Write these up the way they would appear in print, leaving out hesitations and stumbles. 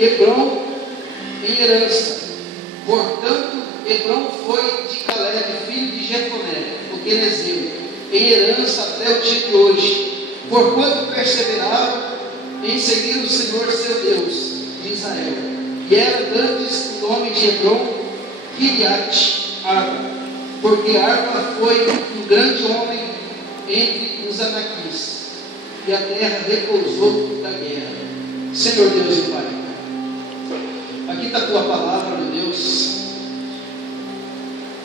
Hebrom em herança. Portanto, Hebrom foi de Caleb, filho de Jefoné, o quenezeu, em herança até o dia de hoje, porquanto perseveraram em seguir o Senhor seu Deus de Israel. E era antes o nome de Hebrom Kiriat Arba, porque Arba foi um grande homem entre os anaquis, e a terra repousou da guerra. Senhor Deus e Pai, aqui está a tua palavra, meu Deus.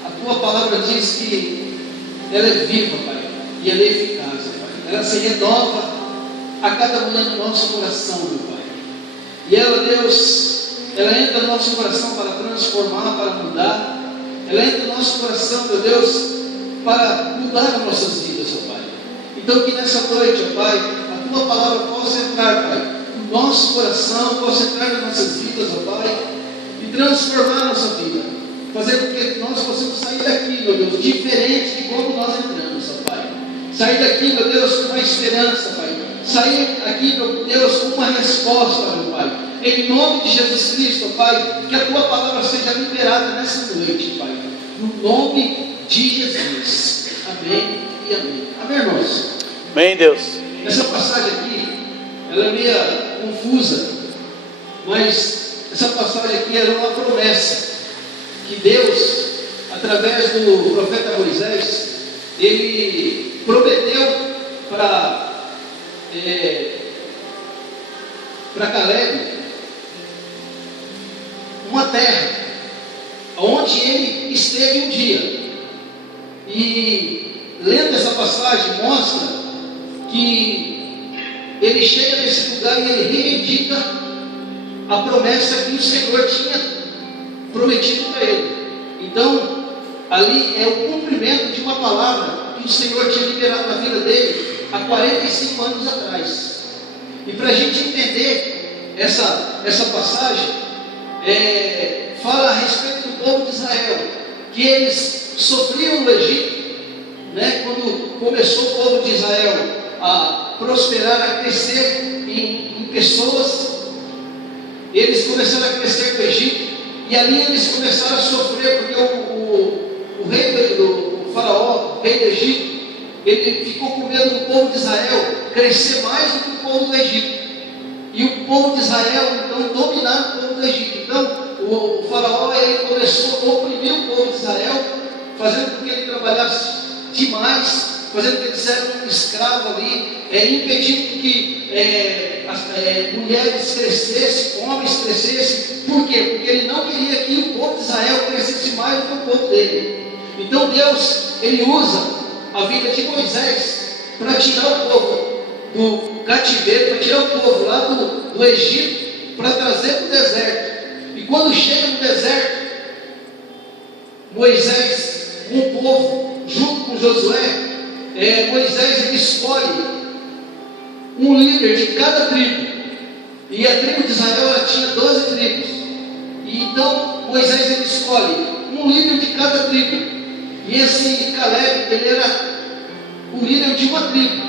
A tua palavra diz que ela é viva, Pai, e ela é eficaz, Pai. Ela se renova a cada manhã no nosso coração, meu Pai. E ela, Deus, ela entra no nosso coração para transformar, para mudar. Ela entra no nosso coração, meu Deus, para mudar as nossas vidas, ó Pai. Então que nessa noite, ó Pai, a tua palavra possa entrar, Pai, no nosso coração, possa entrar nas nossas vidas, ó Pai, e transformar a nossa vida, fazer com que nós possamos sair daqui, meu Deus, diferente de como nós entramos, ó Pai. Sair daqui, meu Deus, com uma esperança, Pai. Sair aqui, meu Deus, com uma resposta, meu Pai. Em nome de Jesus Cristo, Pai, que a tua palavra seja liberada nessa noite, Pai. No nome de Jesus. Amém e amém. Amém, irmãos? Amém, Deus. Essa passagem aqui, ela é meio confusa, mas essa passagem aqui era uma promessa que Deus, através do profeta Moisés, ele prometeu para Caleb uma terra onde ele esteve um dia. E lendo essa passagem mostra que ele chega nesse lugar e ele reivindica a promessa que o Senhor tinha prometido para ele. Então ali é o cumprimento de uma palavra que o Senhor tinha liberado na vida dele há 45 anos atrás. E para a gente entender essa passagem, fala a respeito do povo de Israel, que eles sofriam no Egito, né? Quando começou o povo de Israel a prosperar, a crescer em pessoas, eles começaram a crescer no Egito, e ali eles começaram a sofrer, porque o rei do faraó, rei do Egito, ele ficou com medo do povo de Israel crescer mais do que o povo do Egito. E o povo de Israel, então, dominar o povo do Egito. Então, o faraó, ele começou a oprimir o povo de Israel, fazendo com que ele trabalhasse demais, fazendo com que eles eram escravos ali, impedindo que as mulheres crescessem, homens crescessem. Por quê? Porque ele não queria que o povo de Israel crescesse mais do que o povo dele. Então Deus, ele usa a vida de Moisés para tirar o povo do cativeiro, para tirar o povo lá do Egito, para trazer para o deserto. E quando chega no deserto, Moisés, com o povo, junto com Josué, Moisés ele escolhe um líder de cada tribo. E a tribo de Israel ela tinha 12 tribos. E então Moisés ele escolhe um líder de cada tribo. E esse Caleb, ele era o líder de uma tribo.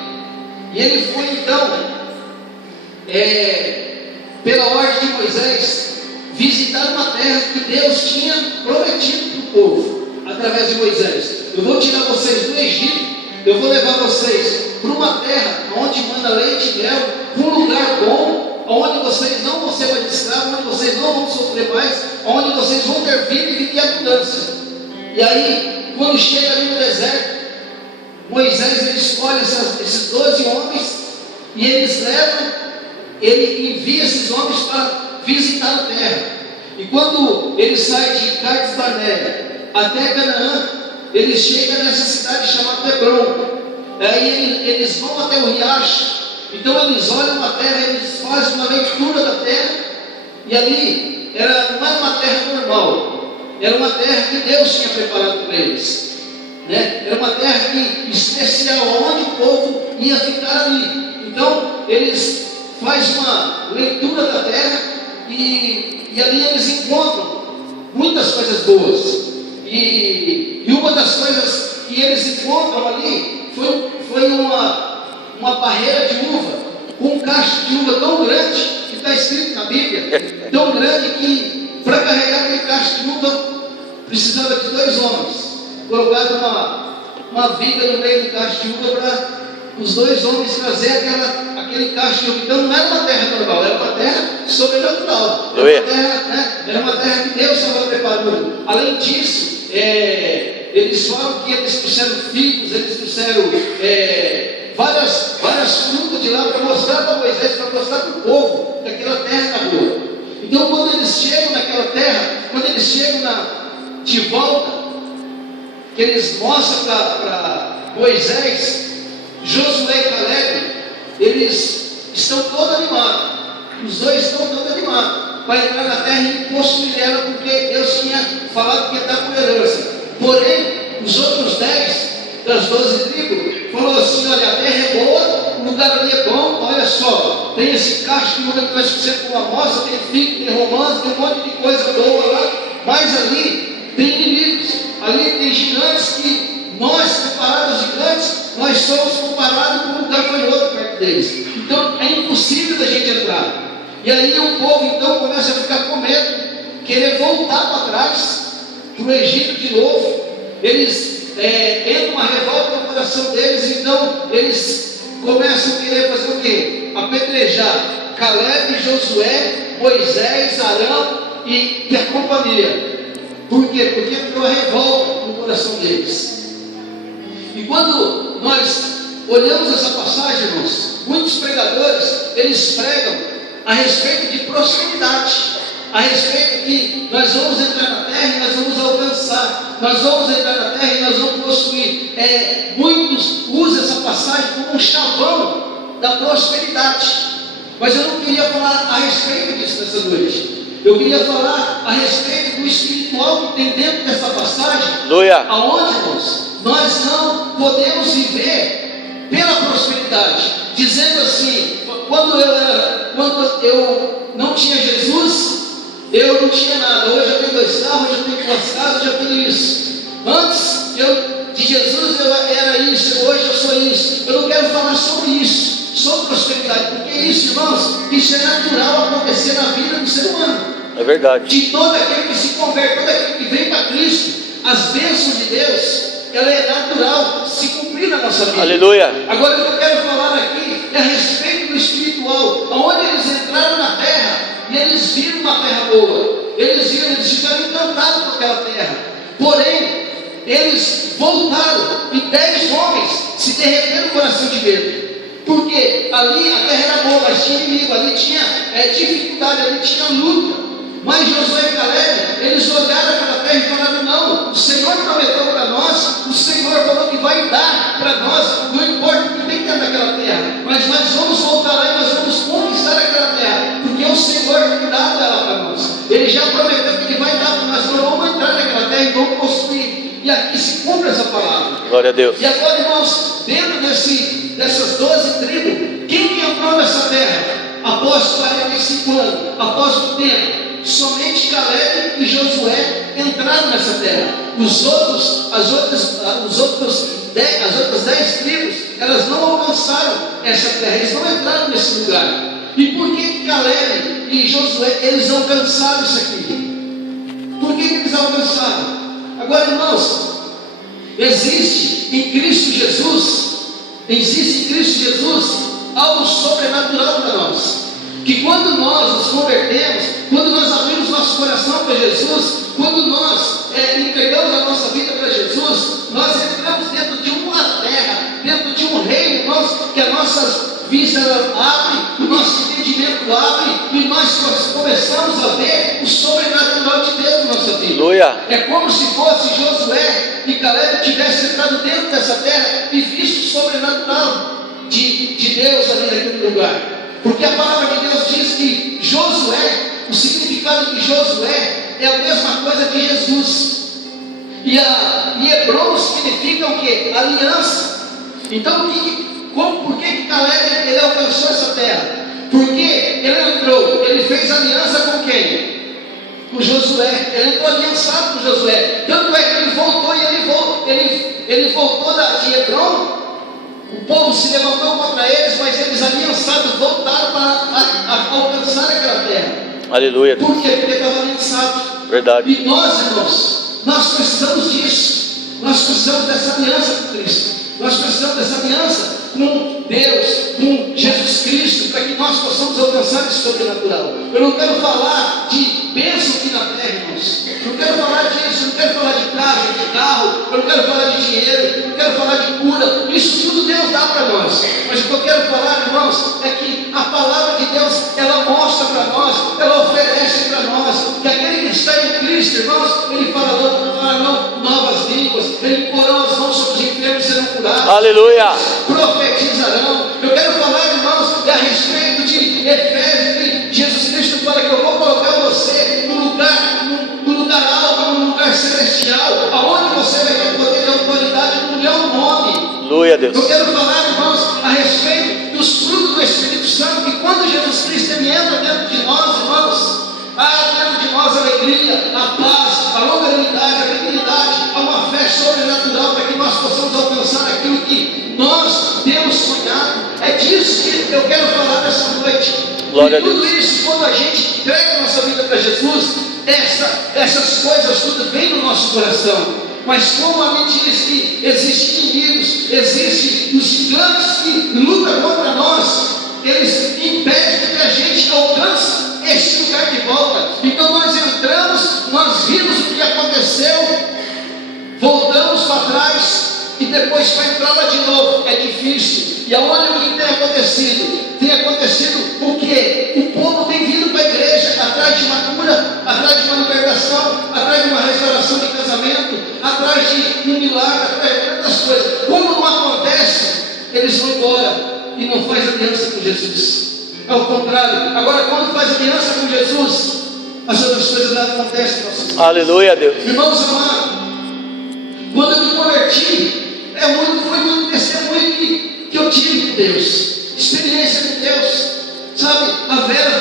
E ele foi então, pela ordem de Moisés, visitar uma terra que Deus tinha prometido para o povo, através de Moisés. Eu vou tirar vocês do Egito, eu vou levar vocês para uma terra onde manda leite e mel, para um lugar bom, onde vocês não vão ser mais escravos, onde vocês não vão sofrer mais, onde vocês vão ter vida e vida em abundância. E aí, quando chega ali no deserto, Moisés ele escolhe esses 12 homens e ele envia esses homens para visitar a terra. E quando ele sai de Cades Barnea até Canaã, ele chega nessa cidade chamada Hebrom. Aí eles vão até o riacho. Então eles olham a terra, eles fazem uma leitura da terra, e ali não era uma terra normal, era uma terra que Deus tinha preparado para eles, né? Era uma terra especial, onde o povo ia ficar ali. Então eles fazem uma leitura da terra, e ali eles encontram muitas coisas boas. E uma das coisas que eles encontram ali foi uma barreira de uva, com um cacho de uva tão grande que está escrito na Bíblia tão grande que para carregar aquele cacho de uva precisava de 2 homens, colocado uma viga no meio do cacho de uva para os 2 homens trazer aquele cacho de uva. Então não era uma terra normal, era uma terra sobrenatural, era uma terra que Deus estava preparando. Além disso, eles falam que eles trouxeram figos, eles trouxeram várias frutas de lá para mostrar para Moisés, para mostrar para o povo que aquela terra era boa. Então quando eles chegam naquela terra, quando eles chegam de volta, que eles mostram para Moisés, Josué e Caleb, eles estão todos animados. Os 2 estão todos animados para entrar na terra e possuir ela, porque Deus tinha falado que ia dar por herança. Porém, os outros 10 das 12 tribos falou assim: olha, a terra é boa, o lugar ali é bom, olha só, tem esse cacho que nós fizemos com uma amostra, tem figo, tem romance, tem um monte de coisa boa lá, mas ali tem inimigos, ali tem gigantes que nós, comparados aos gigantes, nós somos comparados com um lugar fanhoso perto deles. Então é impossível da gente entrar. E aí o povo então começa a ficar com medo, querer voltar para trás, para o Egito de novo. Eles entram uma revolta no coração deles, então eles começam a querer fazer o quê? Apedrejar Caleb, Josué, Moisés, Arão e a companhia. Por quê? Porque entrou a revolta no coração deles. E quando nós olhamos essa passagem, irmãos, muitos pregadores, eles pregam a respeito de prosperidade, a respeito que nós vamos entrar na terra e nós vamos alcançar, nós vamos entrar na terra e nós vamos possuir. Muitos usam essa passagem como um chavão da prosperidade, mas eu não queria falar a respeito disso nessa noite. Eu queria falar a respeito do espiritual que tem dentro dessa passagem, aonde, irmãos, nós não podemos viver pela prosperidade, dizendo assim: quando eu não tinha Jesus, eu não tinha nada. Hoje eu tenho 2 carros, hoje eu tenho 2 casas, hoje eu tenho isso. Antes de Jesus eu era isso, hoje eu sou isso. Eu não quero falar sobre isso, sobre prosperidade, porque isso, irmãos, isso é natural acontecer na vida do ser humano. É verdade. De todo aquele que se converte, todo aquele que vem para Cristo, as bênçãos de Deus, ela é natural se cumprir na nossa vida. Aleluia. Agora o que eu quero falar aqui é a respeito do espiritual, aonde eles entraram na terra e eles viram uma terra boa, eles ficaram encantados com aquela terra. Porém, eles voltaram e 10 homens se derreteram no coração de medo. Porque ali a terra era boa, mas tinha inimigo, ali tinha dificuldade, ali tinha luta. Mas Josué e Caleb, eles olharam aquela terra e falaram: não, o Senhor prometeu para nós, o Senhor falou que vai dar para nós, não importa o que tem dentro daquela terra, mas nós vamos voltar lá e nós vamos conquistar aquela terra, porque o Senhor tem dado ela para nós. Ele já prometeu que Ele vai dar para nós, nós vamos entrar naquela terra e vamos construir. E aqui se cumpre essa palavra. Glória a Deus. E agora, irmãos, dentro dessas 12 tribos, quem que entrou nessa terra? Após 45 anos, após o tempo, somente Caleb e Josué entraram nessa terra. As outras 10 tribos, elas não alcançaram essa terra, eles não entraram nesse lugar. E por que Caleb e Josué, eles alcançaram isso aqui? Por que eles alcançaram? Agora, irmãos, existe em Cristo Jesus algo sobrenatural para nós. Que quando nós nos convertemos, quando nós abrimos nosso coração para Jesus, quando nós entregamos a nossa vida para Jesus, nós entramos dentro de uma terra, dentro de um reino, irmãos, que as nossas vistas abrem, o nosso entendimento abre, e nós começamos a ver o sobrenatural de Deus na nossa vida. Aleluia. É como se fosse Josué e Caleb tivessem entrado dentro dessa terra e visto o sobrenatural de Deus ali naquele lugar. Porque a palavra de Deus diz que Josué, o significado de Josué é a mesma coisa de Jesus. E Hebron significa o quê? Aliança. Então, por que Caleb ele alcançou essa terra? Porque ele entrou, ele fez aliança com quem? Com Josué. Ele entrou aliançado com Josué. Tanto é que ele voltou e ele voltou de Hebron. O povo se levantou contra eles, mas eles aliançados voltaram para alcançar aquela terra. Aleluia. Por quê? Porque estava ameaçado. Verdade. E nós, irmãos, nós precisamos disso. Nós precisamos dessa aliança com Cristo. Nós precisamos dessa aliança com Deus, com Jesus Cristo, para que nós possamos alcançar esse sobrenatural. Eu não quero falar de bênção aqui na terra, irmãos. Eu não quero falar disso, eu não quero falar de casa, de carro, eu não quero falar de dinheiro, eu não quero falar de cura. Isso tudo Deus dá para nós. Mas o que eu quero falar, irmãos, é que a palavra de Deus, ela mostra para nós, ela oferece para nós, que aquele que está em Cristo, irmãos, ele falarão novas línguas, ele porão as mãos sobre os enfermos e serão curados. Aleluia. Profetizarão. Eu quero falar, irmãos, a respeito de Efésios, que Jesus Cristo fala que eu vou colocar você no lugar alto, no lugar celestial, aonde você vai ter poder e autoridade no meu nome. Aleluia, Deus. Eu quero falar, irmãos, a respeito dos frutos do Espírito Santo, que quando Jesus Cristo ele entra dentro de nós, irmãos, há dentro de nós a alegria, a paz, a longanimidade, a benignidade, há uma fé sobrenatural para que nós possamos alcançar aquilo que nós temos sonhado. É disso que eu quero falar nessa noite. Glória e tudo a Deus. isso, quando a gente entrega a nossa vida para Jesus, essas coisas tudo vem no nosso coração. Mas como a gente diz que existem inimigos, existem os gigantes que lutam contra nós, eles impedem que a gente alcance este lugar de volta. Então nós entramos, nós vimos o que aconteceu, voltamos para trás e depois para entrar lá de novo é difícil. E aonde o que tem acontecido? Tem acontecido o quê? O povo tem vindo para a igreja atrás de uma cura, atrás de uma libertação, atrás de uma restauração de casamento, atrás de um milagre, atrás de tantas coisas. Como não acontece, eles vão embora e não faz aliança com Jesus. Ao contrário, agora quando faz aliança com Jesus, as outras coisas não acontecem. Aleluia, Deus. Irmãos amados, quando eu me converti, foi muito testemunho que eu tive com Deus, experiência com Deus, sabe? A Vera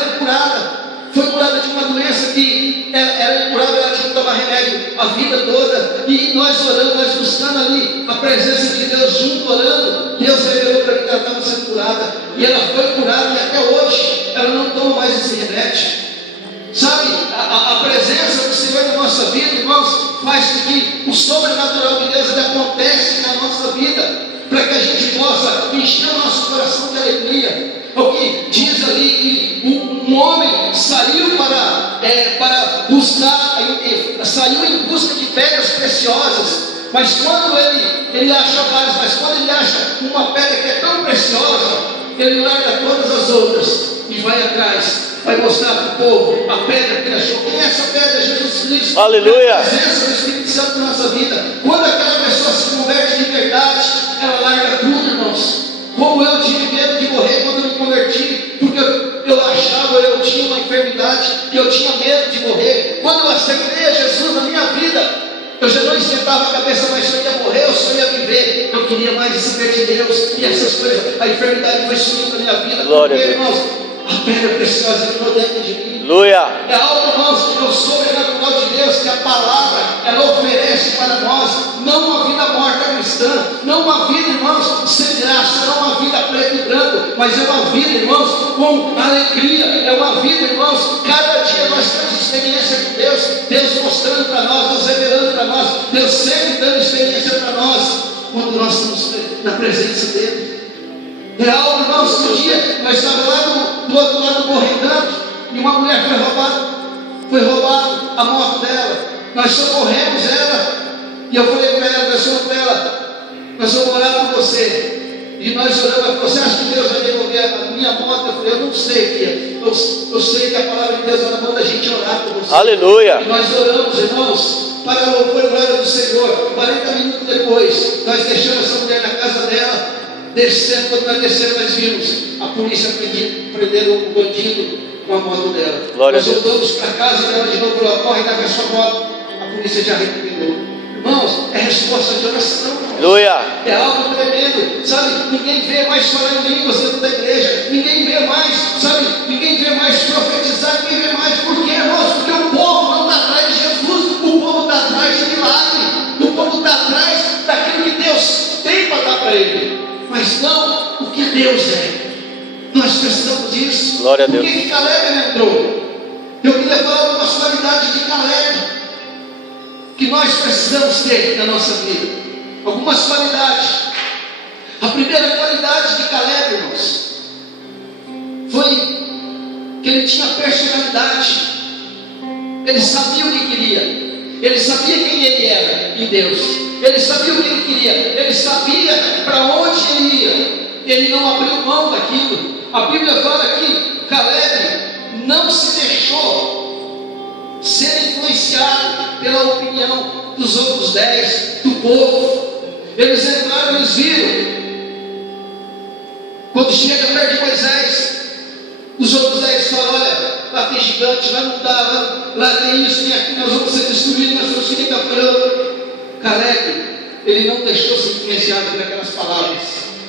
foi curada de uma doença que era incurável, ela tinha que tomar remédio a vida toda, e nós orando, nós buscando ali a presença de Deus junto, orando, Deus revelou para mim que ela estava sendo curada, e ela foi curada, e até hoje ela não toma mais esse remédio. Sabe, a presença do Senhor na nossa vida, irmãos, faz com que o sobrenatural de Deus acontece na nossa vida, para que a gente possa encher o nosso coração de alegria. O que diz ali que um homem saiu para buscar, saiu em busca de pedras preciosas, mas quando ele acha várias, mas quando ele acha uma pedra que é tão preciosa, ele larga todas as outras e vai atrás. Vai mostrar para o povo a pedra que ele achou. Quem é essa pedra? Jesus Cristo. Aleluia. A presença do Espírito Santo na nossa vida. Quando aquela pessoa se converte de verdade, ela larga tudo, irmãos. Como eu tive medo de morrer quando eu me converti, porque eu achava, eu tinha uma enfermidade, e eu tinha medo de morrer. Quando eu aceitei a Jesus na minha vida, eu já não esquentava a cabeça, mas eu ia morrer, eu só ia viver. Eu queria mais saber de Deus, e essas coisas, a enfermidade foi sumindo da minha vida. Glória porque, a Deus. irmãos, a pedra preciosa entrou dentro de mim. Aleluia. É algo, irmãos, que é o sobrenatural de Deus, que a palavra, ela oferece para nós, não uma vida morta cristã, não uma vida, irmãos, sem graça, não uma vida preto e branco, mas é uma vida, irmãos, com alegria, é uma vida, irmãos, cada dia nós temos experiência com Deus, Deus mostrando para nós, Deus revelando para nós, Deus sempre dando experiência para nós, quando nós estamos na presença dEle. É algo, irmãos, que um dia nós estávamos lá do outro lado do Morretanto, e uma mulher foi roubada a moto dela. Nós socorremos ela, e eu falei para ela, nós vamos orar por você. E nós oramos, você acha que Deus vai devolver a minha moto? Eu falei, eu não sei, filha. Eu sei que a palavra de Deus ela manda a gente orar por você. Aleluia. E nós oramos, irmãos, para a louvor e glória do Senhor. 40 minutos depois, nós deixamos essa mulher na casa dela. Descendo, quando nós descemos, nós vimos a polícia prendendo o bandido com a moto dela. Glória nós voltamos para casa dela de novo, ela corre com a sua moto, a polícia já recuperou. Irmãos, é resposta de oração. Aleluia. É algo tremendo, sabe? Ninguém vê mais falar em línguas dentro da igreja, ninguém vê mais, sabe? Ninguém vê mais profetizar, ninguém vê mais. Por quê, irmãos? Porque o povo não está atrás de Jesus, o povo está atrás de milagre, o povo está atrás daquilo que Deus tem para dar para ele. Mas não o que Deus é. Nós precisamos disso. Glória a Deus. Por que Caleb não entrou? Eu queria falar de uma qualidade de Caleb que nós precisamos ter na nossa vida. Algumas qualidades. A primeira qualidade de Caleb, irmãos, foi que ele tinha personalidade. Ele sabia o que queria. Ele sabia quem ele era em Deus. Ele sabia o que ele queria. Ele sabia para onde ele ia. Ele não abriu mão daquilo. A Bíblia fala que Caleb não se deixou ser influenciado pela opinião dos outros 10, do povo. Eles entraram, eles viram. Quando chega perto de Moisés, os outros 10 falam: olha, lá tem gigante, lá não dá, lá tem isso, tem aquilo, nós vamos ser destruídos, nós vamos ficar frango. Caleb, ele não deixou ser influenciado por aquelas palavras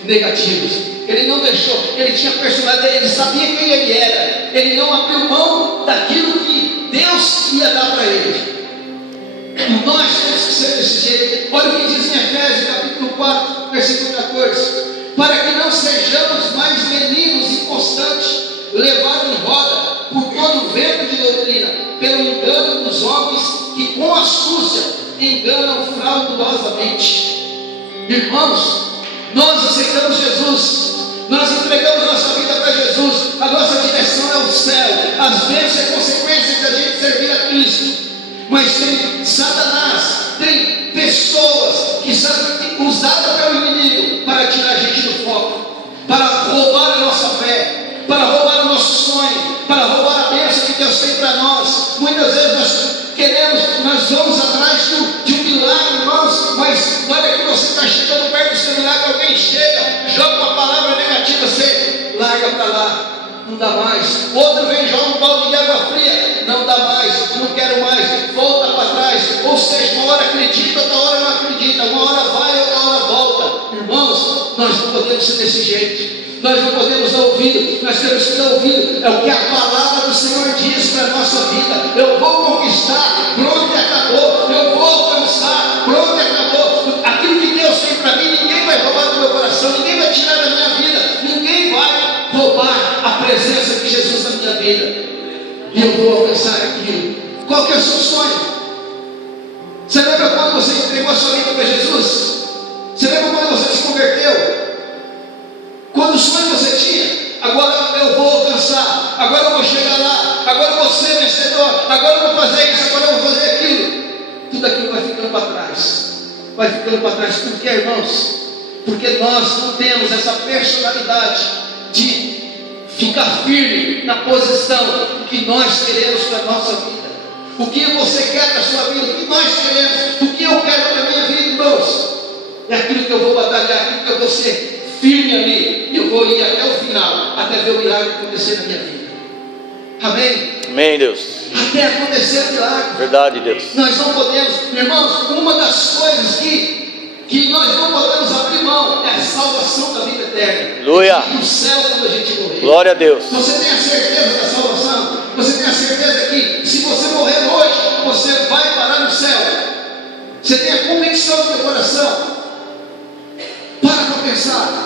negativas. Ele não deixou, ele tinha personalidade, ele sabia quem ele era. Ele não abriu mão daquilo que Deus ia dar para ele. E nós temos que ser desse jeito. Olha o que diz em Efésios capítulo 4, versículo 14: para que não sejamos mais meninos inconstantes, levados em roda por todo vento de doutrina, pelo engano dos homens que com astúcia enganam fraudulosamente. Irmãos, nós aceitamos Jesus, nós entregamos nossa vida para Jesus, a nossa direção é o céu, as bênçãos e consequências da gente servir a Cristo. Mas tem Satanás, tem pessoas que são usadas pelo inimigo para tirar a gente do foco, para roubar a nossa fé, para roubar o nosso sonho, para roubar a bênção que Deus tem para nós. Muitas vezes nós vamos atrás de um milagre, irmãos, mas olha que você está chegando perto do seu milagre, alguém chega, joga uma palavra negativa, você larga para lá. Não dá mais. Outro vem, joga um balde de água fria. Não dá mais, não quero mais. Volta para trás. Ou seja, uma hora acredita, outra hora não acredita. Uma hora vai, outra hora volta. Irmãos, nós não podemos ser desse jeito. Nós não podemos dar ouvido. Nós temos que dar ouvido. É o que a palavra do Senhor diz para a nossa vida. Eu vou conquistar, pronto e acabou. Eu vou alcançar, pronto e acabou. Aquilo que Deus tem para mim, ninguém vai roubar do meu coração. Ninguém vai tirar da minha vida. Ninguém vai roubar a presença de Jesus na minha vida. E eu vou alcançar aquilo. Qual que é o seu sonho? Você lembra quando você entregou a sua vida para Jesus? Você lembra quando você se converteu? Quando o sonho você tinha? Agora eu vou alcançar, agora eu vou chegar lá, agora eu vou ser vencedor, agora eu vou fazer isso, agora eu vou fazer aquilo. Tudo aquilo vai ficando para trás. Vai ficando para trás. Por quê, irmãos? Porque nós não temos essa personalidade de ficar firme na posição que nós queremos para a nossa vida. O que você quer para a sua vida, o que nós queremos, o que eu quero para a minha vida, irmãos, é aquilo que eu vou batalhar, aquilo que eu vou ser firme ali, e eu vou ir até o final, até ver o milagre acontecer na minha vida. Amém? Amém, Deus. Até acontecer o milagre. Verdade, Deus. Nós não podemos, irmãos, uma das coisas que nós não podemos abrir mão é a salvação da vida eterna. Aleluia. E do céu quando a gente morrer. Glória a Deus. Você tem a certeza da salvação? Você tem a certeza que se você morrer hoje, você vai parar no céu? Você tem a convicção do seu coração? Para pensar.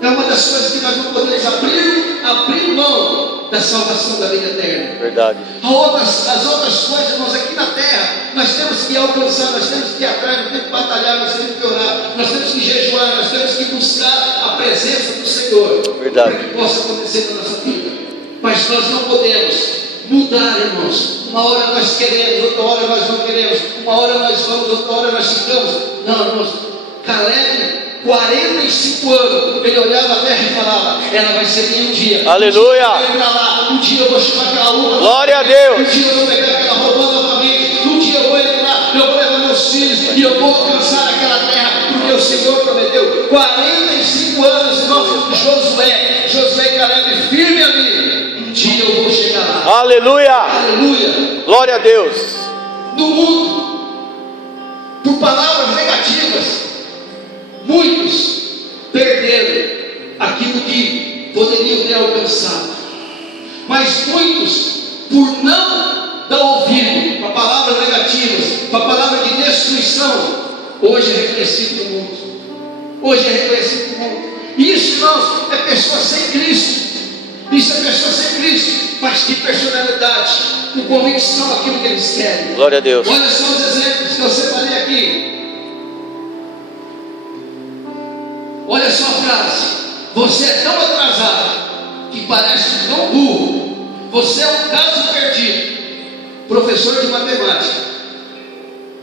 É uma das coisas que nós não podemos abrir mão da salvação da vida eterna. Verdade. As outras coisas, irmãos, aqui na terra, nós temos que alcançar, nós temos que ir atrás, nós temos que batalhar, nós temos que orar, nós temos que jejuar, nós temos que buscar a presença do Senhor. Verdade. Para que possa acontecer na nossa vida. Mas nós não podemos mudar, irmãos. Uma hora nós queremos, outra hora nós não queremos. Uma hora nós vamos, outra hora nós ficamos. Não, irmãos. Caleb, 45 anos, ele olhava a terra e falava: ela vai ser minha um dia. Aleluia. Um dia eu vou chamar aquela uva. Glória a Deus. Um dia eu vou pegar aquela roupa novamente. Um dia eu vou entrar, eu vou levar meus filhos e eu vou alcançar aquela terra, porque o Senhor prometeu. 45 anos, irmão. Josué e Caleb firme ali. Um dia eu vou chegar lá. Aleluia. Aleluia. Glória a Deus. No mundo, por palavras negativas, muitos perderam aquilo que poderiam ter alcançado. Mas muitos, por não dar ouvido para palavras negativas, para palavras de destruição, hoje é reconhecido no mundo. Hoje é reconhecido no mundo. Isso, irmãos, é pessoa sem Cristo. Isso é pessoa sem Cristo, mas de personalidade. com convicção aquilo que eles querem. Glória a Deus. Olha só os exemplos que eu separei aqui. Olha só a frase: você é tão atrasado que parece tão burro. Você é um caso perdido. Professor de matemática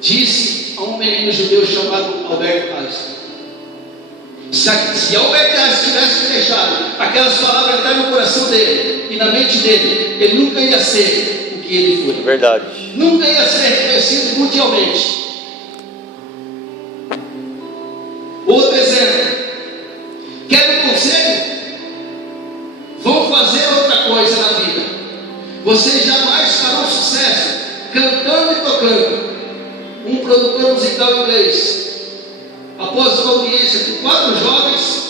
disse a um menino judeu chamado Albert Einstein. Se Albert Einstein tivesse deixado aquelas palavras entrar no coração dele e na mente dele, ele nunca ia ser o que ele foi. Verdade. Nunca ia ser reconhecido mundialmente. Outro exemplo. Quer um conselho? Vão fazer outra coisa na vida. Vocês jamais farão sucesso cantando e tocando. Um produtor musical inglês, após uma audiência com 4 jovens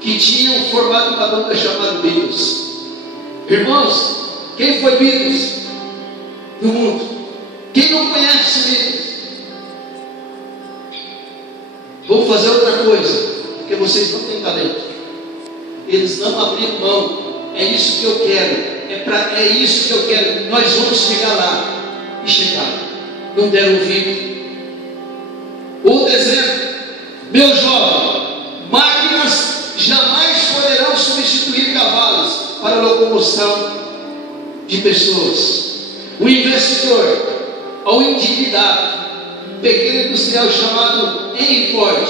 que tinham formado uma banda chamada Beatles. Irmãos, quem foi Beatles no mundo? Quem não conhece Beatles? Vou fazer outra coisa, porque vocês não têm talento. Eles não abriram mão. É isso que eu quero. É isso que eu quero. Nós vamos chegar lá. E chegaram. Não deram ouvido. Outro exemplo. Meu jovem, máquinas jamais poderão substituir cavalos para a locomoção de pessoas. O investidor, ao endividado, um pequeno industrial chamado Henry Ford,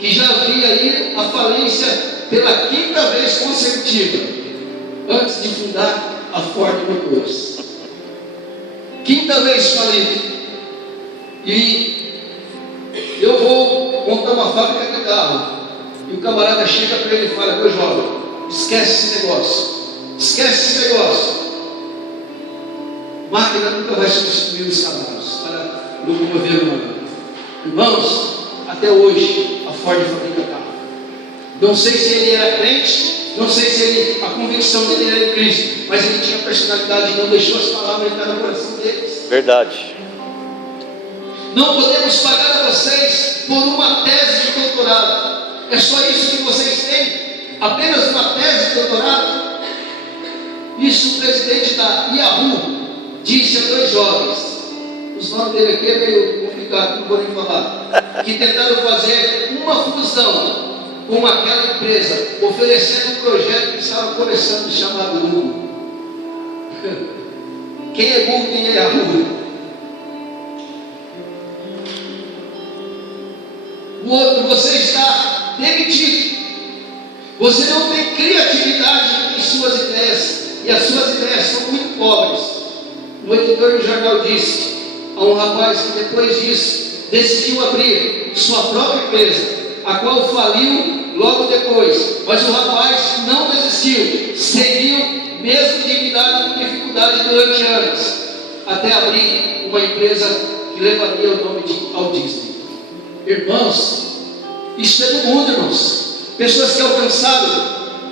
que já havia ido à falência pela 5ª vez consecutiva, antes de fundar a Ford Motors. 5ª vez falido. E eu vou montar uma fábrica de carro. E o camarada chega para ele e fala: meu jovem, esquece esse negócio. Esquece esse negócio. Máquina nunca vai substituir os cavalos para locomover o mundo. Irmãos, até hoje a Ford fabrica carro. Não sei se ele era crente, não sei se a convicção dele era em Cristo, mas ele tinha personalidade e não deixou as palavras entrar no coração deles. Verdade. Não podemos pagar a vocês por uma tese de doutorado. É só isso que vocês têm? Apenas uma tese de doutorado? Isso o presidente da Yahoo disse a 2 jovens. Os nomes dele aqui é meio complicado, não vou nem falar. Que tentaram fazer uma fusão com aquela empresa, oferecendo um projeto que estava começando, chamado Google. Quem é Google? Quem é Yahoo? O outro: você está demitido. Você não tem criatividade em suas ideias, e as suas ideias são muito pobres. O editor do jornal disse a um rapaz que depois disso decidiu abrir sua própria empresa, a qual faliu logo depois. Mas o rapaz não desistiu, seguiu mesmo endividado com dificuldade durante anos, até abrir uma empresa que levaria o nome de Walt Disney. Irmãos, isso é do mundo, irmãos. Pessoas que alcançaram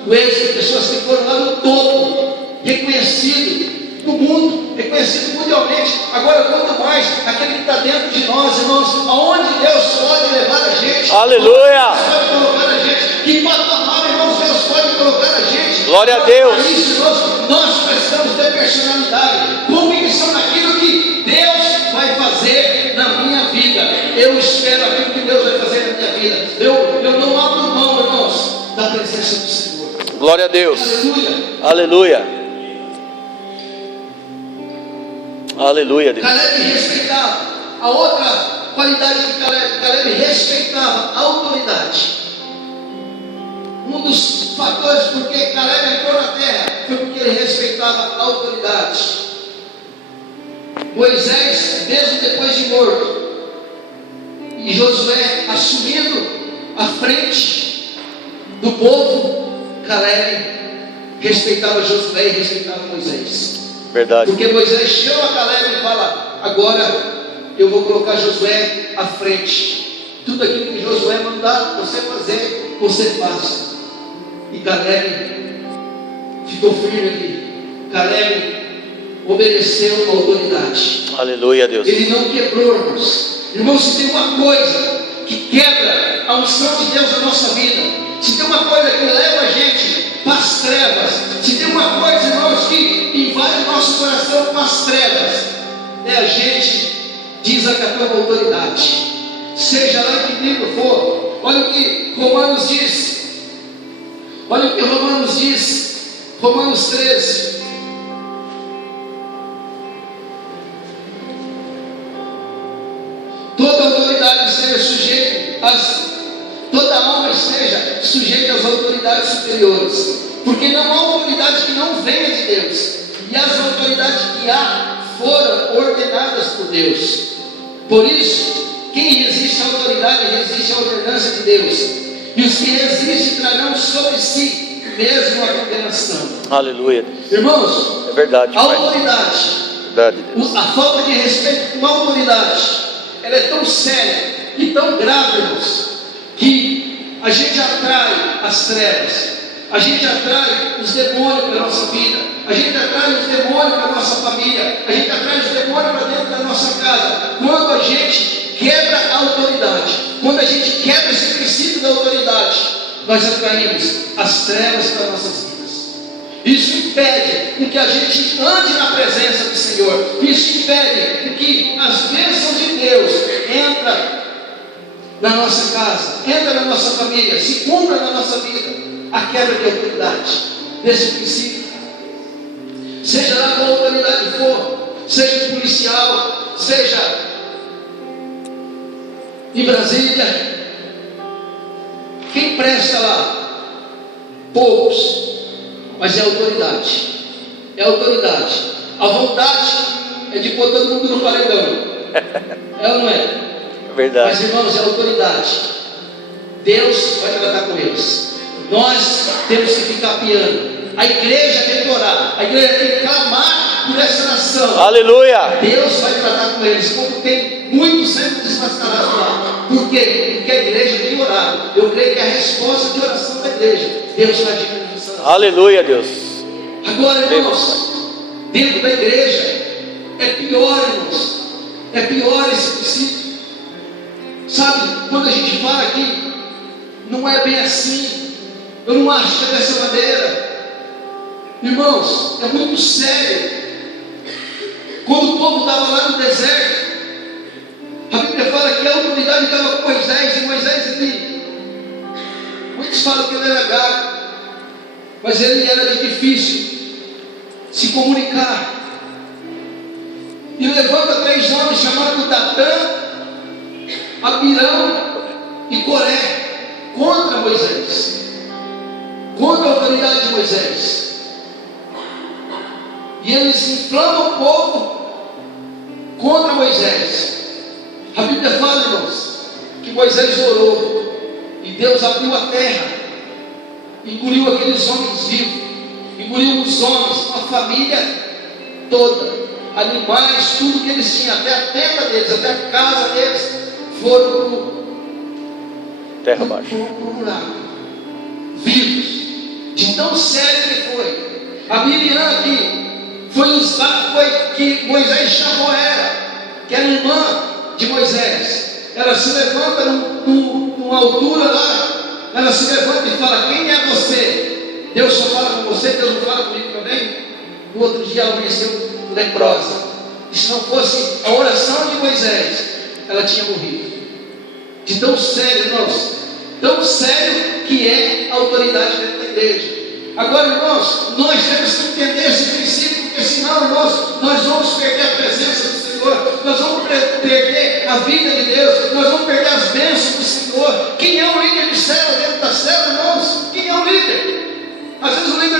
o êxito, pessoas que foram lá no topo, reconhecido no mundo, reconhecido mundialmente. Agora, quanto mais aquele que está dentro de nós, irmãos, aonde Deus pode levar a gente, aleluia, Deus pode colocar a gente, que patamar, irmãos, Deus pode colocar a gente. Glória a Deus. Para isso, irmãos, nós precisamos ter personalidade, convicção naquilo que Deus vai fazer na minha vida. Eu espero aquilo que Deus vai fazer na minha vida. Eu não abro mão, irmãos, da presença do Senhor. Glória a Deus. Aleluia. Aleluia. Aleluia, Deus. Caleb respeitava. A outra qualidade de Caleb respeitava a autoridade. Um dos fatores porque Caleb entrou na terra foi porque ele respeitava a autoridade. Moisés, mesmo depois de morto, e Josué assumindo a frente do povo, Caleb respeitava Josué e respeitava Moisés. Verdade. Porque Moisés chama Caleb e fala: agora eu vou colocar Josué à frente. Tudo aquilo que Josué mandar você fazer, você faça. E Caleb ficou firme ali. Caleb obedeceu a autoridade. Aleluia, Deus. Ele não quebrou, irmãos. Irmãos, se tem uma coisa que quebra a unção de Deus na nossa vida, se tem uma coisa que leva a gente para as trevas, se tem uma coisa, irmãos, que invade o nosso coração a gente desacatar uma autoridade, seja lá em que nível for. Olha o que Romanos diz, olha o que Romanos diz, Romanos 13. Toda autoridade seja sujeita toda alma esteja sujeita às autoridades superiores, porque não há autoridade que não venha de Deus, e as autoridades que há foram ordenadas por Deus. Por isso, quem resiste à autoridade resiste à ordenança de Deus, e os que resistem trarão sobre si mesmo a condenação. Aleluia. Irmãos, É verdade, a Pai. autoridade, Verdade, Deus. a falta de respeito com a autoridade, ela é tão séria e tão grave, irmãos, que a gente atrai as trevas, a gente atrai os demônios para a nossa vida, a gente atrai os demônios para a nossa família, a gente atrai os demônios para dentro da nossa casa, quando a gente quebra a autoridade, quando a gente quebra esse princípio da autoridade, nós atraímos as trevas para nossas vidas. Isso impede com que a gente ande na presença do Senhor, isso impede com que as bênçãos de Deus entrem na nossa casa, entra na nossa família, se cumpra na nossa vida a quebra de autoridade, desse princípio. Seja lá qual autoridade for, seja policial, seja em Brasília, quem presta lá? Poucos, mas é autoridade, é autoridade. A vontade é de pôr todo mundo no paredão, é ou não é? Verdade. Mas, irmãos, é autoridade. Deus vai tratar com eles. Nós temos que ficar piando. A igreja tem que orar, a igreja tem que clamar por essa nação. Aleluia. Deus vai tratar com eles, como tem muitos sempre desmascarados lá. Por quê? Porque a igreja tem orado. Eu creio que é a resposta de oração da igreja, Deus vai agir nessa nação. Aleluia, Deus. Agora, irmãos, dentro da igreja é pior, irmãos, é pior esse princípio. Sabe, quando a gente fala aqui, não é bem assim, eu não acho que é dessa maneira. Irmãos, é muito sério. Quando o povo estava lá no deserto, a Bíblia fala que a autoridade estava com Moisés, e Moisés, muitos falam que ele era gago, mas ele era de difícil se comunicar. E levanta 3 homens chamados Datã, Abirão e Coré contra Moisés, contra a autoridade de Moisés, e eles inflamam o povo contra Moisés. A Bíblia fala, irmãos, que Moisés orou e Deus abriu a terra, engoliu aqueles homens vivos, engoliu os homens, a família toda, animais, tudo que eles tinham, até a tenda deles, até a casa deles, foram Terra abaixo. Pro buraco, vivos, de tão sério que foi. A Miriam aqui foi que Moisés chamou ela, que era irmã de Moisés. Ela se levanta numa altura lá, ela se levanta e fala: quem é você? Deus só fala com você, Deus não fala comigo também? No outro dia ela amanheceu leprosa. E se não fosse a oração de Moisés, ela tinha morrido. De tão sério, irmãos, tão sério que é a autoridade dentro da igreja. Agora, irmãos, nós temos que entender esse princípio, porque senão, irmãos, nós vamos perder a presença do Senhor, nós vamos perder a vida de Deus, nós vamos perder as bênçãos do Senhor. Quem é o líder de célula dentro da célula, irmãos? Quem é o líder? Às vezes o líder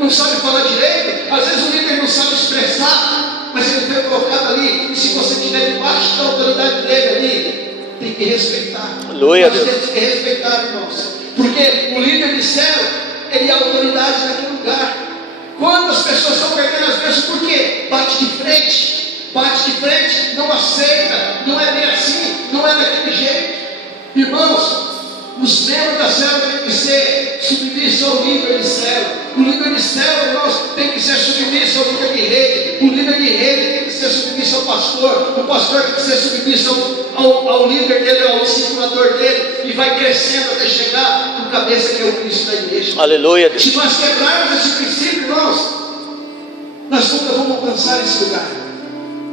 não sabe falar direito, às vezes o líder não sabe expressar, mas ele foi colocado ali, e se você estiver debaixo da autoridade dele ali, tem que respeitar. Aleluia, Nós temos que respeitar, irmãos, porque o líder de célula, ele é autoridade naquele lugar. Quantas pessoas estão perdendo as bênçãos? Por quê? Bate de frente, não aceita, não é bem assim, não é daquele jeito. Irmãos, os membros da célula têm que ser submissos ao líder de célula. O líder de célula, irmãos, tem que ser submisso ao líder de rede. O líder de rede tem que ser submisso ao pastor. O pastor tem que ser submisso ao líder dele, ao discipulador dele. E vai crescendo até chegar no cabeça que é o Cristo da igreja. Aleluia, Deus. Se nós quebrarmos esse princípio, irmãos, nós nunca vamos alcançar esse lugar.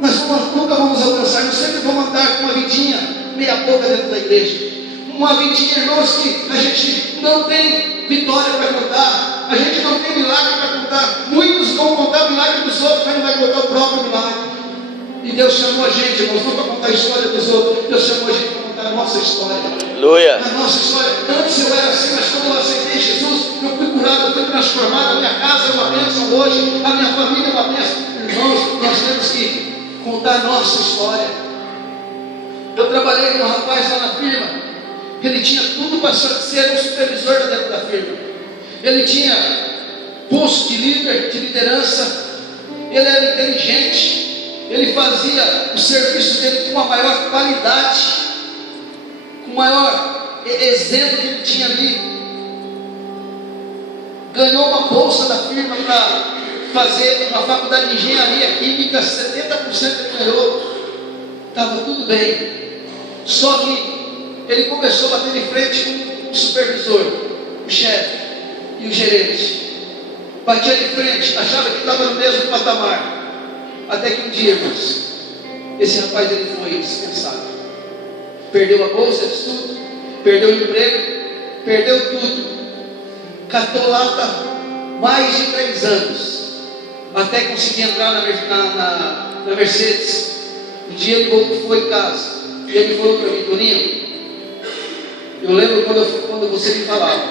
nós nunca vamos alcançar, nós sempre vamos andar com uma vidinha meia boca dentro da igreja. Uma vidinha, irmãos, que a gente não tem vitória para contar, a gente não tem milagre para contar. Muitos vão contar o milagre dos outros, mas não vai contar o próprio milagre. E Deus chamou a gente, irmãos, não para contar a história dos outros, Deus chamou a gente para contar a nossa história. Aleluia. A nossa história. Antes eu era assim, mas quando eu aceitei Jesus, eu fui curado, eu fui transformado. A minha casa é uma bênção hoje, a minha família é uma bênção. Irmãos, nós temos que contar a nossa história. Eu trabalhei com um rapaz lá na firma. Ele tinha tudo para ser um supervisor dentro da firma. Ele tinha posto de líder, de liderança. Ele era inteligente. Ele fazia o serviço dele com a maior qualidade, com o maior exemplo que ele tinha ali. Ganhou uma bolsa da firma para fazer uma faculdade de engenharia química, 70% ele ganhou. Estava tudo bem. Só que ele começou a bater de frente com o supervisor, o chefe e o gerente. Batia de frente, achava que estava no mesmo patamar. Até que um dia, irmãos, esse rapaz ele foi dispensado. Perdeu a bolsa de estudo, perdeu o emprego, perdeu tudo. Catou lata mais de 3 anos, até conseguir entrar na Mercedes. Um dia ele foi em casa e ele falou para mim: Toninho, eu lembro quando você me falava,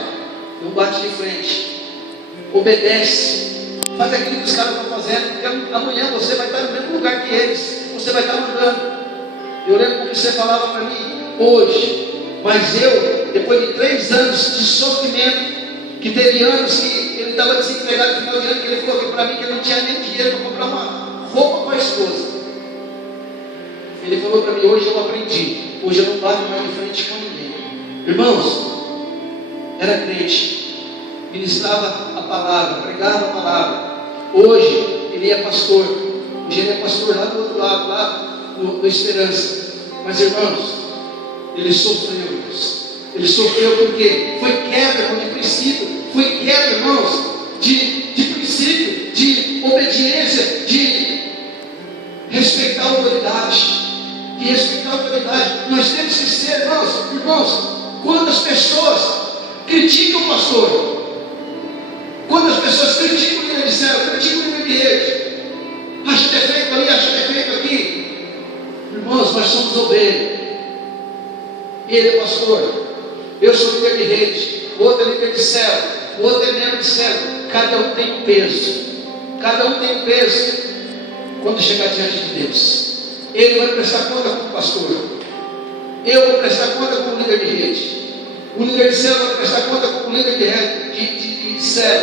não bate de frente, obedece, faz aquilo que os caras estão fazendo, porque amanhã você vai estar no mesmo lugar que eles, você vai estar mandando. Eu lembro como você falava para mim hoje, mas eu, depois de 3 anos de sofrimento, que teve anos que ele estava desempregado no final de ano, que ele falou para mim que ele não tinha nem dinheiro para comprar uma roupa para a esposa. Ele falou para mim: hoje eu aprendi, hoje eu não bato mais de frente com ninguém. Irmãos, era crente, ministrava a palavra, pregava a palavra. Hoje ele é pastor, hoje ele é pastor lá do outro lado, lá no Esperança. Mas irmãos, ele sofreu, irmãos. Ele sofreu porque foi quebra de princípio, foi quebra, irmãos, de princípio, de obediência, de respeitar a autoridade. De respeitar a autoridade. Nós temos que ser, irmãos, quantas pessoas criticam o pastor? Quantas pessoas criticam o líder de céu, criticam o líder de rede? Acha defeito ali, acha defeito aqui. Irmãos, nós somos ovelhas. Ele é pastor, eu sou líder de rede, o outro é líder de céu, o outro é membro de céu. Cada um tem um peso. Cada um tem um peso. Quando chegar diante de Deus, ele vai prestar conta como pastor, eu vou prestar conta como líder de rede, o líder de céu vai prestar conta como líder de céu,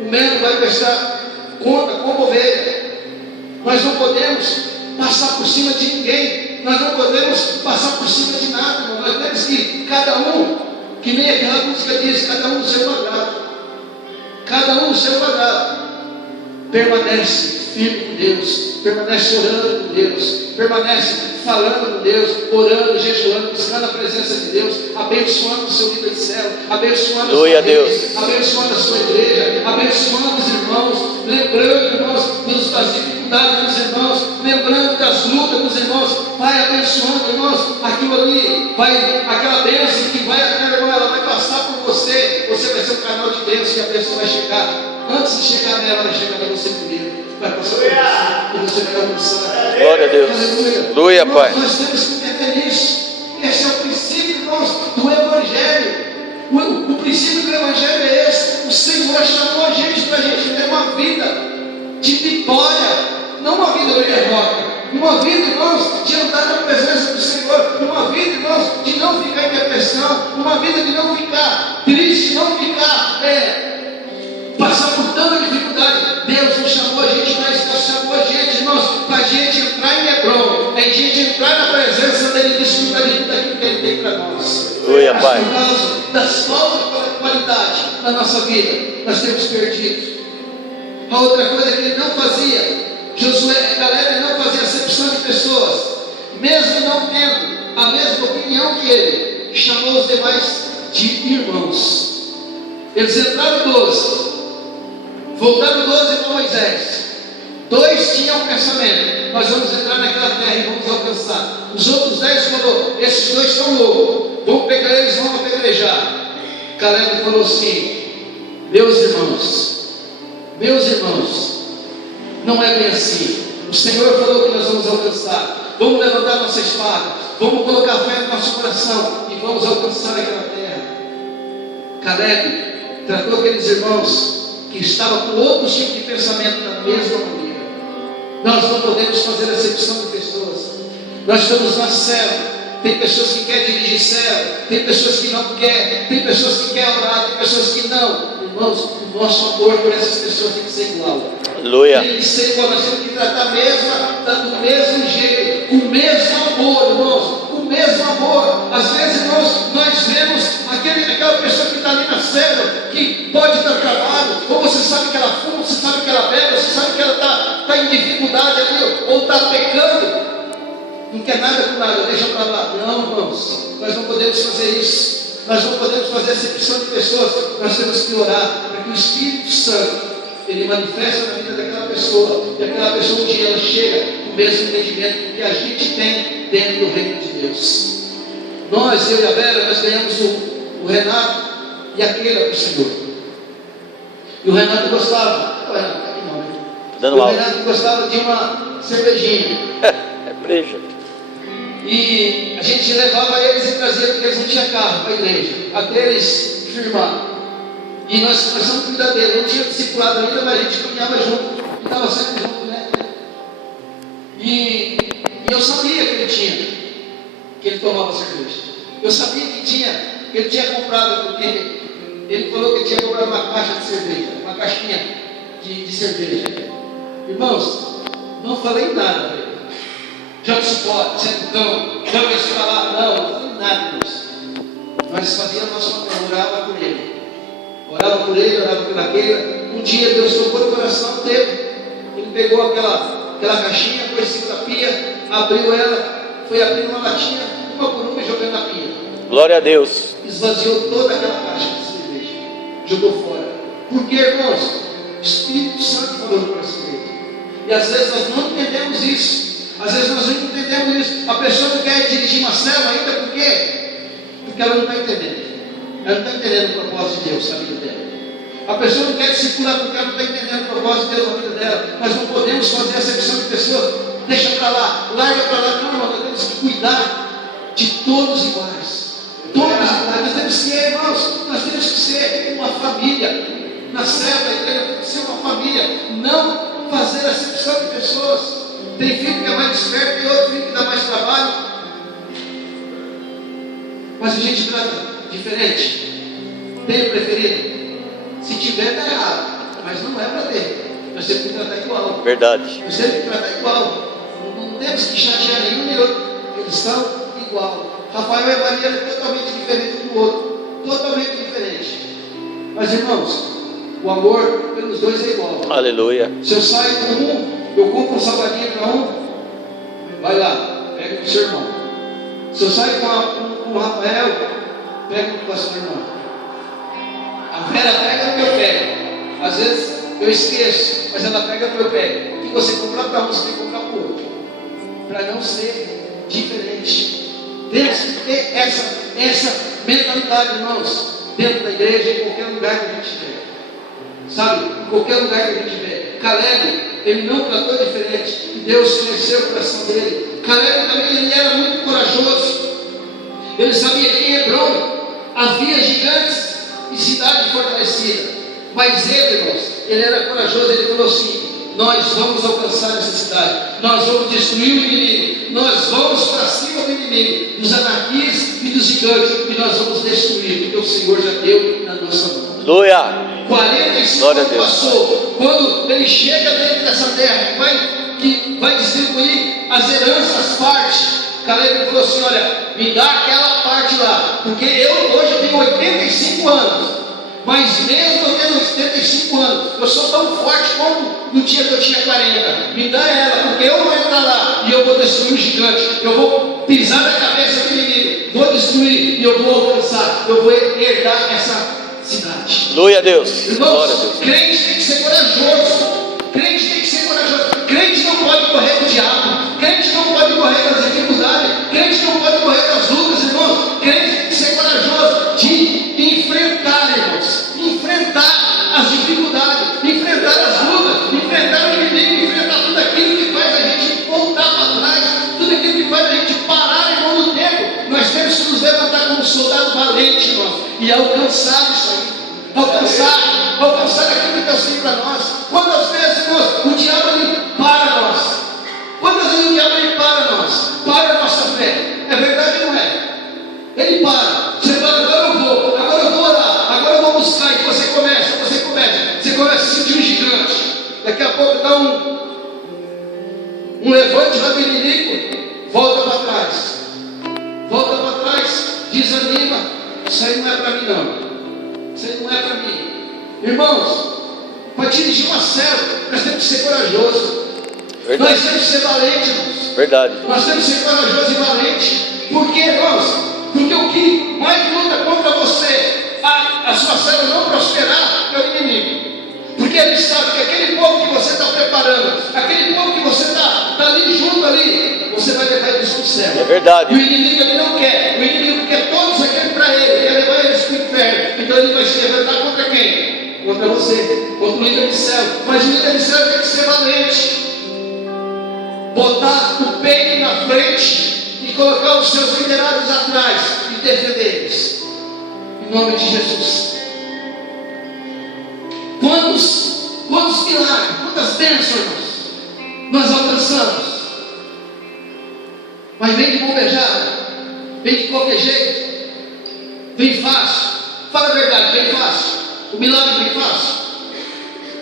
o membro vai prestar conta como ovelha. Nós não podemos passar por cima de ninguém, nós não podemos passar por cima de nada, irmão. Nós temos que, cada um, que nem aquela música diz, cada um no seu quadrado, cada um no seu quadrado, permanece firme com Deus, permanece orando com Deus, permanece falando com Deus, orando, jejuando, buscando a presença de Deus, abençoando o seu líder de céu, abençoando a sua igreja, abençoando a sua igreja, abençoando os irmãos, lembrando, irmãos, das dificuldades dos irmãos, lembrando das lutas dos irmãos. Vai abençoando, irmãos, aquilo ali, aquela bênção que vai, irmão, ela vai passar por você, você vai ser um canal de bênção e a bênção vai chegar. Antes de chegar nela, vai chegar em você primeiro. Vai passar por você e você vai alcançar. Glória a Deus. Aleluia, Pai. Nós temos que entender isso. Esse é o princípio, irmãos, do Evangelho. O princípio do Evangelho é esse. O Senhor chamou a gente para a gente ter uma vida de vitória, não uma vida de derrota. Uma vida, irmãos, de andar na presença do Senhor. Uma vida, irmãos, de não ficar em depressão. Uma vida de não ficar triste, não ficar passar por tanta dificuldade. Deus não chamou a gente para isso, Deus chamou a gente, irmãos, para a gente entrar em Hebron, a gente entrar na presença dele e desfrutar de tudo aquilo que ele tem para nós. Aleluia, Pai. Por causa das faltas de qualidade na nossa vida, nós temos perdido. A outra coisa que ele não fazia, Josué, galera, não fazia acepção de pessoas, mesmo não tendo a mesma opinião que ele, chamou os demais de irmãos. Eles entraram 12, voltaram 12 para Moisés. 2 dois tinham um pensamento: nós vamos entrar naquela terra e vamos alcançar. Os outros 10 falou: esses dois estão loucos, vamos pegar eles, vamos apedrejar. Caleb falou assim: meus irmãos, não é bem assim. O Senhor falou que nós vamos alcançar. Vamos levantar nossa espada, vamos colocar fé no nosso coração e vamos alcançar aquela terra. Caleb tratou aqueles irmãos que estavam com outros tipos de pensamento da mesma maneira. Nós não podemos fazer acepção de pessoas. Nós estamos na célula. Tem pessoas que querem dirigir célula, tem pessoas que não querem, tem pessoas que querem orar, tem pessoas que não. Irmãos, o nosso amor por essas pessoas tem que ser igual. Aleluia. Tem que ser igual, nós temos que tratar do mesmo jeito, com o mesmo amor, irmãos, com o mesmo amor. Às vezes, irmãos, nós vemos aquela pessoa que está ali na célula, que pode estar travado, ou você sabe que ela fuma, você sabe que ela bebe, você sabe que ela está em dificuldade ali, ou está pecando. Não quer nada com nada, deixa para lá. Não, irmãos, nós não podemos fazer isso. Nós não podemos fazer acepção de pessoas. Nós temos que orar para que o Espírito Santo ele manifeste na vida daquela pessoa, e aquela pessoa um dia ela chega com o mesmo entendimento que a gente tem dentro do reino de Deus. Nós, eu e a Vera, nós ganhamos o Renato e a Keila para o Senhor. E o Renato gostava, o Renato gostava de uma cervejinha. É breja. E a gente levava eles e trazia, porque eles não tinham carro para a igreja, até eles firmar. E nós somos cuidadeiros, não tinha discipulado ainda, mas a gente caminhava junto, e estava sempre junto, né? E eu sabia que ele tomava cerveja. Eu sabia que ele tinha comprado, porque ele falou que tinha comprado uma caixa de cerveja, uma caixinha de cerveja. Irmãos, não falei nada para ele. Joga suporte, senta no cão, joga isso para lá. Não falei nada, irmãos. Nós fazíamos nosso papel, orava por ele. Orava pela Keila. Um dia Deus tocou no coração dele. Ele pegou aquela caixinha, pôs em cima da pia, abriu ela, foi abrindo uma latinha, uma por uma e jogando na pia. Glória a Deus. Esvaziou toda aquela caixa de cerveja, jogou fora. Por quê, irmãos? O Espírito Santo falou no coração dele. E às vezes nós não entendemos isso. Às vezes nós não entendemos isso. A pessoa não quer dirigir uma célula ainda, por quê? Porque ela não está entendendo. Ela não está entendendo o propósito de Deus na vida dela. A pessoa não quer discipular porque ela não está entendendo o propósito de Deus na vida dela. Nós não podemos fazer acepção de pessoas. Deixa para lá, larga para lá. Não, nós temos que cuidar de todos iguais. Todos iguais. Nós temos que ser, irmãos, nós temos que ser uma família. Na célula, temos que ser uma família. Não fazer acepção de pessoas. Tem filho que é mais esperto, tem outro filho que dá mais trabalho. Mas a gente trata diferente. Tem o preferido? Se tiver, está errado. Mas não é para ter. Nós temos que tratar igual. Verdade. Nós temos que tratar igual. Não temos que chatear nenhum nem outro. Eles são igual. Rafael e Maria é totalmente diferente um do outro. Totalmente diferente. Mas, irmãos, o amor pelos dois é igual. Aleluia. Se eu saio com um, eu compro um salgadinho para um, vai lá, pega com o seu irmão. Se eu saio com o Rafael, pega com o pastor irmão. A Vera pega no meu pé. Às vezes eu esqueço, mas ela pega no meu pé. O que você comprar para um, você tem que comprar para o outro. Para não ser diferente. Temos que ter essa mentalidade, irmãos, dentro da igreja, em qualquer lugar que a gente estiver. Sabe? Em qualquer lugar que a gente estiver. Caleb, ele não tratou diferente. E Deus conheceu o coração dele. Caleb também, ele era muito corajoso. Ele sabia que em Hebron havia gigantes e cidade fortalecida. Mas ele, irmãos, ele era corajoso. Ele falou assim: nós vamos alcançar essa cidade. Nós vamos destruir o inimigo. Nós vamos para cima do inimigo, dos anarquistas e dos gigantes. E nós vamos destruir, porque o Senhor já deu na nossa mão. Aleluia. 45 anos passou. Quando ele chega dentro dessa terra, que vai distribuir as heranças, as partes, Caleb falou assim: olha, me dá aquela parte lá, porque hoje eu tenho 85 anos, mas mesmo eu tendo 85 anos, eu sou tão forte como no dia que eu tinha 40. Me dá ela, porque eu vou entrar lá e eu vou destruir o gigante. Eu vou pisar na cabeça do inimigo, vou destruir e eu vou alcançar, eu vou herdar essa cidade. Aleluia a Deus. Irmãos, crente tem que ser corajoso. Crente tem que ser corajoso. Crente morrer das dificuldades, crente não pode morrer das lutas, irmãos. Crente tem que ser corajoso de enfrentar, irmãos, enfrentar as dificuldades, enfrentar as lutas, enfrentar o inimigo, enfrentar tudo aquilo que faz a gente voltar para trás, tudo aquilo que faz a gente parar, irmão, no tempo. Nós temos que nos levantar como um soldado valente, irmão, e alcançar isso aí. Alcançar aquilo que Deus tem para nós. Quantas vezes, irmãos, o diabo ele para nós? Quantas vezes o diabo ele para nós? Para a nossa fé. É verdade ou não é? Ele para. Você fala, agora eu vou orar, agora eu vou buscar. E você começa a sentir um gigante. Daqui a pouco dá um levante lá do inimigo, volta para trás, desanima. Isso aí não é para mim, não. Isso aí não é para mim. Irmãos, para dirigir uma célula, nós temos que ser corajosos. Verdade. Nós temos que ser valentes, irmãos. Verdade. Nós temos que ser corajosos e valentes. Por quê, irmãos? Porque o que mais luta contra você, a sua célula não prosperar, é o inimigo. Porque ele sabe que aquele povo que você está preparando, aquele povo que você está ali junto ali, você vai levar eles para o céu. É verdade. E o inimigo ele não quer. O inimigo quer todos aqueles para ele, quer levar eles para o inferno. Então ele vai se levantar contra quem? Contra você, contra o líder de céu. Mas o líder de céu tem que ser valente, botar o peito na frente e colocar os seus liderados atrás e defender eles. Em nome de Jesus. Quantos milagres, quantas bênçãos nós alcançamos? Mas vem de mão beijada, vem de qualquer jeito, vem fácil. Fala a verdade, vem fácil. O milagre vem fácil.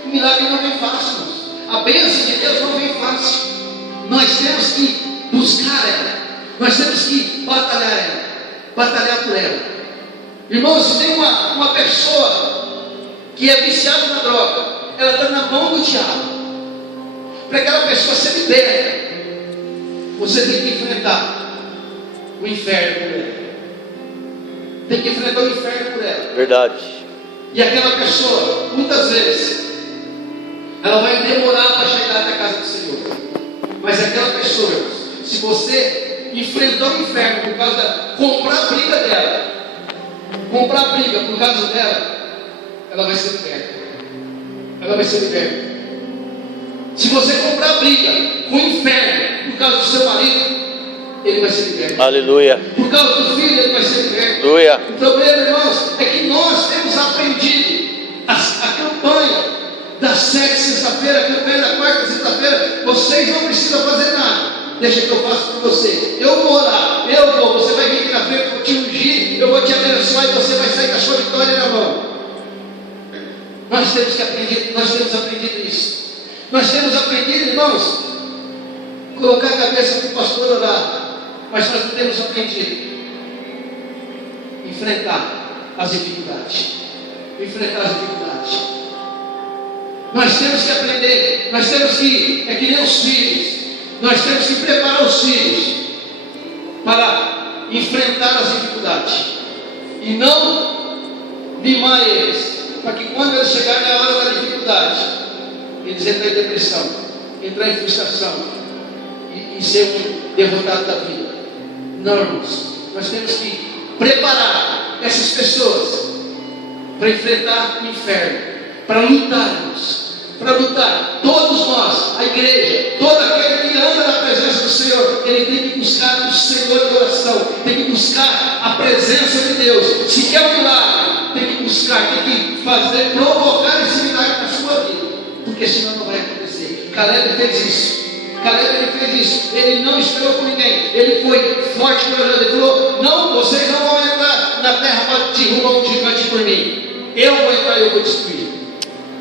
O milagre não vem fácil, irmãos. A bênção de Deus não vem fácil. Nós temos que buscar ela. Nós temos que batalhar ela. Batalhar por ela. Irmãos, se tem uma pessoa que é viciada na droga, ela está na mão do diabo. Para aquela pessoa ser liberta, você tem que enfrentar o inferno por ela. Tem que enfrentar o inferno por ela. Verdade. E aquela pessoa, muitas vezes, ela vai demorar para chegar até a casa do Senhor. Mas aquela pessoa, se você enfrentar o inferno por causa comprar a briga dela, comprar a briga por causa dela, ela vai ser liberta. Ela vai ser liberta. Se você comprar a briga com o inferno por causa do seu marido, ele vai ser liberto. Aleluia. Por causa do filho, ele vai ser liberto. Aleluia. O problema, irmãos, é que nós temos aprendido a campanha da sexta-feira, a campanha da quarta sexta-feira. Vocês não precisam fazer nada. Deixa que eu faço por você. Eu vou orar, você vai vir aqui na frente, eu vou te ungir, eu vou te abençoar e você vai sair com a sua vitória na mão. Nós temos aprendido isso. Nós temos aprendido, irmãos, colocar a cabeça para o pastor orar. Mas nós não temos aprendido enfrentar as dificuldades. Nós temos que aprender. Nós temos que, é que nem os filhos, nós temos que preparar os filhos para enfrentar as dificuldades e não limar eles, para que quando eles chegarem na hora da dificuldade, eles entrem em depressão, entrar em frustração e ser um derrotado da vida. Não, irmãos, nós temos que preparar essas pessoas para enfrentar o inferno, para lutar, todos nós, a igreja, todo aquele que anda na presença do Senhor, ele tem que buscar o Senhor em oração, tem que buscar a presença de Deus. Se quer um milagre, tem que buscar, tem que fazer, provocar esse milagre na sua vida, porque senão não vai acontecer. Caleb fez isso. Ele não esperou por ninguém, ele foi forte para o ele falou: não, vocês não vão entrar na terra para derrubar um gigante por mim, eu vou entrar e eu vou destruir.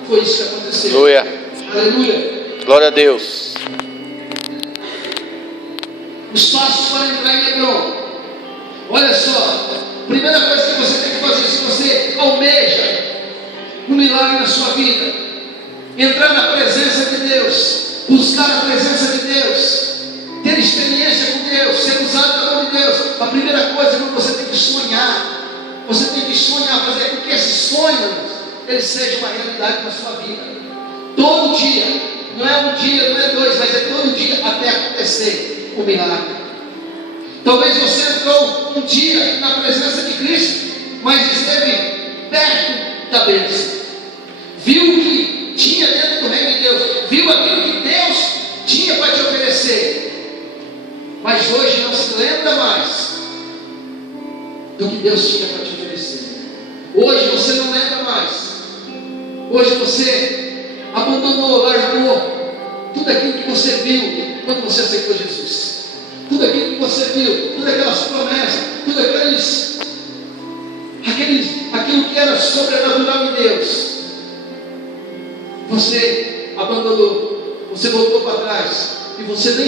Foi isso que aconteceu. Aleluia. Aleluia. Glória a Deus. Os passos para entrar em Hebron. Olha só, primeira coisa que você tem que fazer, se você almeja um milagre na sua vida, entrar na presença de Deus, buscar a presença de Deus, ter experiência com Deus, ser usado pelo nome de Deus. A primeira coisa é que você tem que sonhar. Você tem que sonhar, fazer com que esse sonho ele seja uma realidade na sua vida. Todo dia, não é um dia, não é dois, mas é todo dia até acontecer o milagre. Talvez você entrou um dia na presença de Cristo, mas esteve perto da bênção. Viu o que tinha dentro do reino de Deus, viu aquilo que Deus tinha para te oferecer, mas hoje não se lembra mais do que Deus tinha para te oferecer. Hoje você não lembra mais. Hoje você abandonou, largou tudo aquilo que você viu quando você aceitou Jesus. Tudo aquilo que você viu, todas aquelas promessas, tudo aquilo que era sobrenatural em Deus, você abandonou, você voltou para trás, e você nem